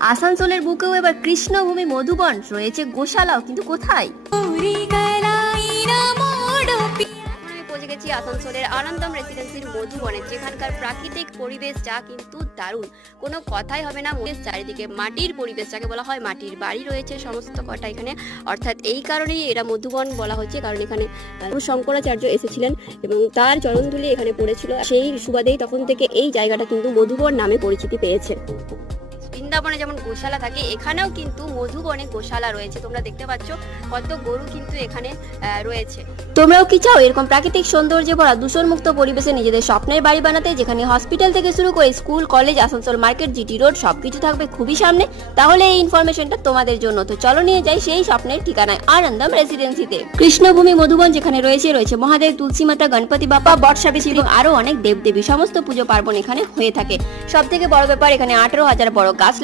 আসানসোলের বুকেও এবার কৃষ্ণভূমি মধুবন, রয়েছে গোশালাও, কিন্তু কোথায়? পৌঁছে গেছি আসানসোলের আনন্দম রেসিডেন্সির মধুবনে, যেখানকার প্রাকৃতিক পরিবেশ যা কিন্তু দারুণ, কোনো কথাই হবে না। চারিদিকে মাটির পরিবেশ, যাকে বলা হয় মাটির বাড়ি রয়েছে সমস্ত কটা এখানে, অর্থাৎ এই কারণেই এরা মধুবন বলা হচ্ছে, কারণ এখানে শঙ্করাচার্য এসেছিলেন এবং তার চরণধুলি এখানে পড়েছিল। সেই সুবাদেই তখন থেকে এই জায়গাটা কিন্তু মধুবন নামে পরিচিতি পেয়েছে। বৃন্দাবনে যেমন গোশালা থাকে, এখানেও কিন্তু মধুবনে গোশালা রয়েছে। তোমরা দেখতে পাচ্ছ কত গরু কিন্তু এখানে রয়েছে। তোমরাও কি চাও এরকম প্রাকৃতিক সৌন্দর্যে ভরা দূষণমুক্ত পরিবেশে নিজেদের স্বপ্নের বাড়ি বানাতে, যেখানে হসপিটাল থেকে শুরু করে school, college, Asansol market, GT road সবকিছু থাকবে খুবই সামনে? তাহলে এই ইনফরমেশনটা তোমাদের জন্য। তো চলো নিয়ে যাই সেই স্বপ্নের ঠিকানায়, আনন্দম রেসিডেন্সিতে। কৃষ্ণভূমি মধুবন যেখানে রয়েছে মহাদেব, তুলসী মাতা, গণপতি বাপ্পা, বটসাবিত্রী এবং আরো অনেক দেবদেবী। সমস্ত পুজো পার্বণ এখানে হয়ে থাকে। সব থেকে বড় ব্যাপার, এখানে 18,000 বড় গাছ